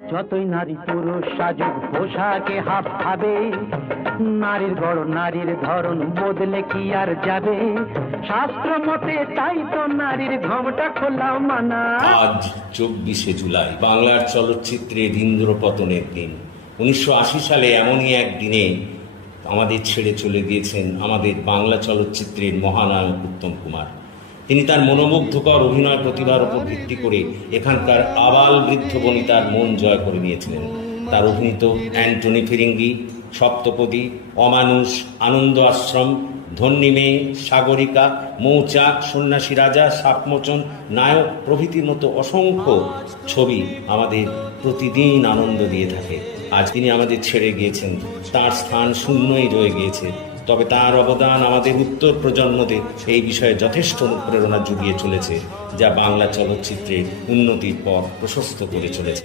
যতই নারী পুরুষ সাজুক পোশাকে হাফ খাবে, নারীর গড় নারীর ধরন বদলে কি আর যাবে? শাস্ত্র মতে তাই তো নারীর ঘোমটা খোলা মানা। আজ 24শে জুলাই, বাংলার চলচ্চিত্রের ইন্দ্রপতনের দিন। 1980 সালে এমনই এক দিনে আমাদের ছেড়ে চলে গিয়েছেন আমাদের বাংলা চলচ্চিত্রের মহানায়ক উত্তম কুমার। তিনি তার মনোমুগ্ধকর অভিনয় প্রতিভার উপর ভিত্তি করে এখানকার আবাল বৃদ্ধ বনিতার মন জয় করে নিয়েছিলেন। তার অভিনীত অ্যান্টনি ফিরিঙ্গি, সপ্তপদী, অমানুষ, আনন্দ আশ্রম, ধন্যী মেয়ে, সাগরিকা, মৌচাক, সন্ন্যাসী রাজা, সাপমোচন, নায়ক প্রভৃতির মতো অসংখ্য ছবি আমাদের প্রতিদিন আনন্দ দিয়ে থাকে। আজ তিনি আমাদের ছেড়ে গিয়েছেন, তার স্থান শূন্যই রয়ে গিয়েছে। তবে তার অবদান আমাদের উত্তর প্রজন্মদের এই বিষয়ে যথেষ্ট অনুপ্রেরণা জুগিয়ে চলেছে, যা বাংলা চলচ্চিত্রের উন্নতির পথ প্রশস্ত করে চলেছে।